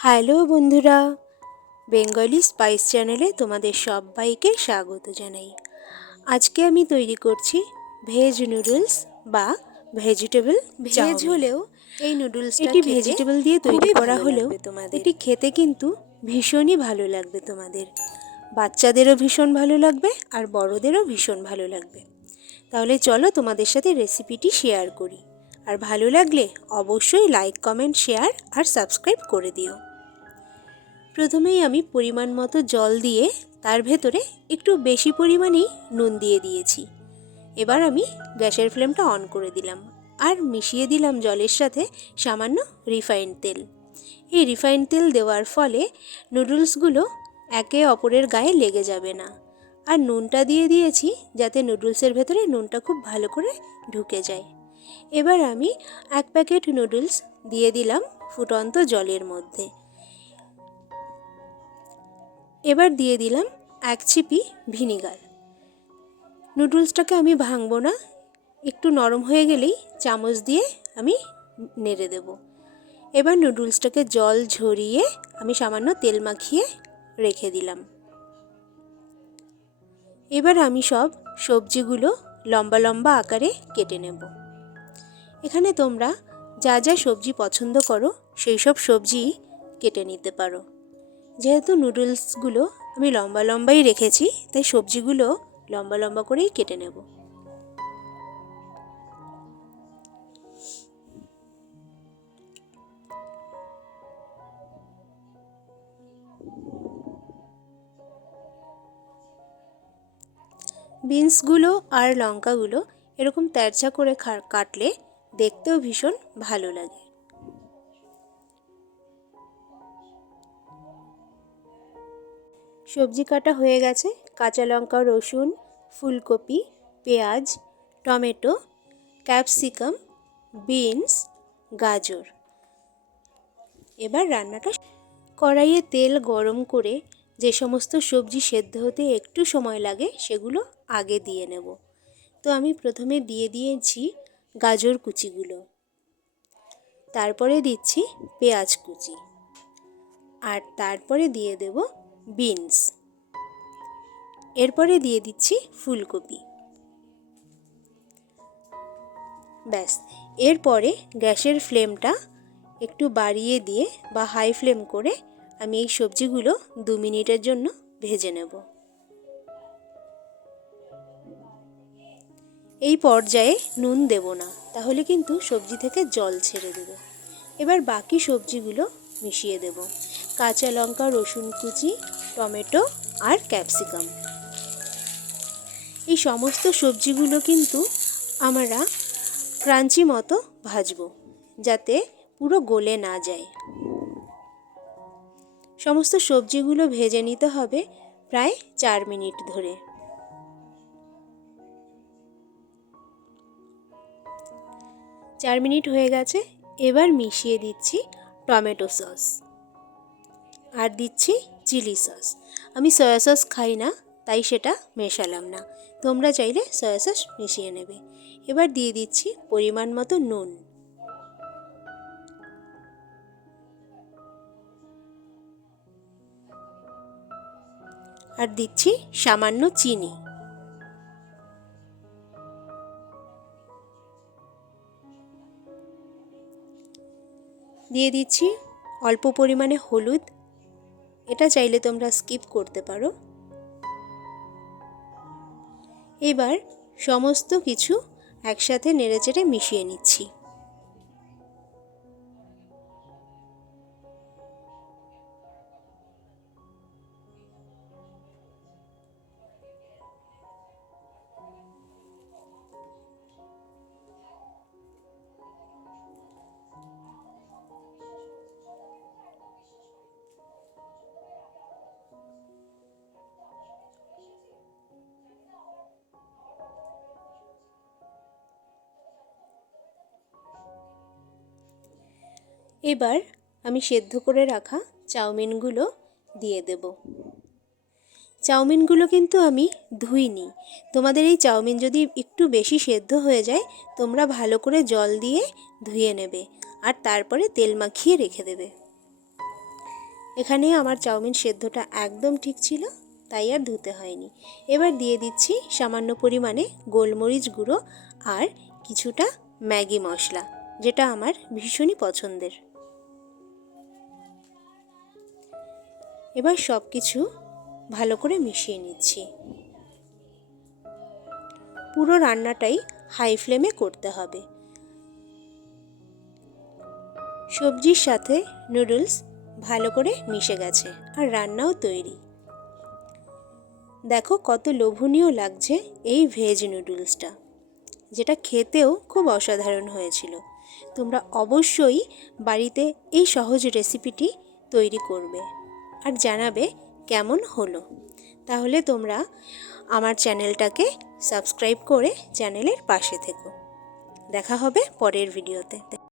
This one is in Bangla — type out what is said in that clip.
হ্যালো বন্ধুরা, বেঙ্গলি স্পাইস চ্যানেলে তোমাদের সবাইকে স্বাগত জানাই। আজকে আমি তৈরি করছি ভেজ নুডলস বা ভেজিটেবল ভেজ হলেও এই নুডলসটা এটি ভেজিটেবল দিয়ে তৈরি করা হলেও এটি খেতে কিন্তু ভীষণই ভালো লাগবে তোমাদের। বাচ্চাদেরও ভীষণ ভালো লাগবে আর বড়দেরও ভীষণ ভালো লাগবে। তাহলে চলো তোমাদের সাথে রেসিপিটি শেয়ার করি। আর ভালো লাগলে অবশ্যই লাইক, কমেন্ট, শেয়ার আর সাবস্ক্রাইব করে দিও। প্রথমেই আমি পরিমাণ মতো জল দিয়ে তার ভেতরে একটু বেশি পরিমাণেই নুন দিয়ে দিয়েছি। এবার আমি গ্যাসের ফ্লেমটা অন করে দিলাম আর মিশিয়ে দিলাম জলের সাথে সামান্য রিফাইন্ড তেল। এই রিফাইন্ড তেল দেওয়ার ফলে নুডলসগুলো একে অপরের গায়ে লেগে যাবে না। আর নুনটা দিয়ে দিয়েছি যাতে নুডলসের ভেতরে নুনটা খুব ভালো করে ঢুকে যায়। এবার আমি 1 প্যাকেট নুডলস দিয়ে দিলাম ফুটন্ত জলের মধ্যে। এবার দিয়ে দিলাম 1 ছিপি ভিনিগার। নুডলসটাকে আমি ভাঙবো না, একটু নরম হয়ে গেলেই চামচ দিয়ে আমি নেড়ে দেব। এবার নুডলসটাকে জল ঝরিয়ে আমি সামান্য তেল মাখিয়ে রেখে দিলাম। এবার আমি সব সবজিগুলো লম্বা লম্বা আকারে কেটে নেব। এখানে তোমরা যা যা সবজি পছন্দ করো সেই সব সবজি কেটে নিতে পারো। যেহেতু নুডলসগুলো আমি লম্বা লম্বাই রেখেছি তাই সবজিগুলো লম্বা লম্বা করেই কেটে নেব। বিনসগুলো আর লঙ্কাগুলো এরকম তেরচা করে কাটলে দেখতেও ভীষণ ভালো লাগে। সবজি কাটা হয়ে গেছে। কাঁচা লঙ্কা, রসুন, ফুলকপি, পেঁয়াজ, টমেটো, ক্যাপসিকাম, বিনস, গাজর। এবার রান্নাটা কড়াইয়ে তেল গরম করে যে সমস্ত সবজি সেদ্ধ হতে একটু সময় লাগে সেগুলো আগে দিয়ে নেব। তো আমি প্রথমে দিয়ে দিয়েছি গাজর কুচিগুলো, তারপরে দিচ্ছি পেঁয়াজ কুচি, আর তারপরে দিয়ে দেব বিনস, এরপরে দিয়ে দিচ্ছি ফুলকপি। ব্যাস, এরপরে গ্যাসের ফ্লেমটা একটু বাড়িয়ে দিয়ে বা হাই ফ্লেম করে আমি এই সবজিগুলো 2 মিনিটের জন্য ভেজে নেব। এই পর্যায়ে নুন দেব না, তাহলে কিন্তু সবজি থেকে জল ছেড়ে দেবে। এবার বাকি সবজিগুলো মিশিয়ে দেব। কাঁচা লঙ্কা, রসুন কুচি, টমেটো আর ক্যাপসিকাম। এই সমস্ত সবজিগুলো কিন্তু আমরা ক্রাঞ্চি মতো ভাজবো, যাতে পুরো গলে না যায়। সমস্ত সবজিগুলো ভেজে নিতে হবে প্রায় 4 মিনিট ধরে। 4 মিনিট হয়ে গেছে। এবার মিশিয়ে দিচ্ছি টমেটো সস আর দিচ্ছি চিলি সস। আমি সয়া সস খাই না তাই সেটা মেশালাম না, তোমরা চাইলে সয়া সস মিশিয়ে নেবে। এবার দিয়ে দিচ্ছি পরিমাণ মতো নুন, আর দিচ্ছি সামান্য চিনি। দিয়ে দিচ্ছি অল্প পরিমাণে হলুদ, এটা চাইলে তোমরা স্কিপ করতে পারো। এবার সমস্ত কিছু একসাথে নেড়েচেড়ে মিশিয়ে নিচ্ছি। এবার আমি সেদ্ধ করে রাখা চাউমিনগুলো দিয়ে দেব। চাউমিনগুলো কিন্তু আমি ধুইনি। তোমাদের এই চাউমিন যদি একটু বেশি সেদ্ধ হয়ে যায় তোমরা ভালো করে জল দিয়ে ধুয়ে নেবে আর তারপরে তেল মাখিয়ে রেখে দেবে। এখানে আমার চাউমিন সেদ্ধটা একদম ঠিক ছিল, তাই আর ধুতে হয়নি। এবার দিয়ে দিচ্ছি সামান্য পরিমাণে গোলমরিচ গুঁড়ো আর কিছুটা ম্যাগি মশলা, যেটা আমার ভীষণই পছন্দের। এবার সব কিছু ভালো করে মিশিয়ে নিচ্ছি। পুরো রান্নাটাই হাই ফ্লেমে করতে হবে। সবজির সাথে নুডলস ভালো করে মিশে গেছে আর রান্নাও তৈরি। দেখো কত লোভনীয় লাগছে এই ভেজ নুডলসটা, যেটা খেতেও খুব অসাধারণ হয়েছিল। তোমরা অবশ্যই বাড়িতে এই সহজ রেসিপিটি তৈরি করবে আর জানাবে কেমন হলো। তাহলে তোমরা আমার চ্যানেলটাকে সাবস্ক্রাইব করে চ্যানেলের পাশে থেকো। দেখা হবে পরের ভিডিওতে।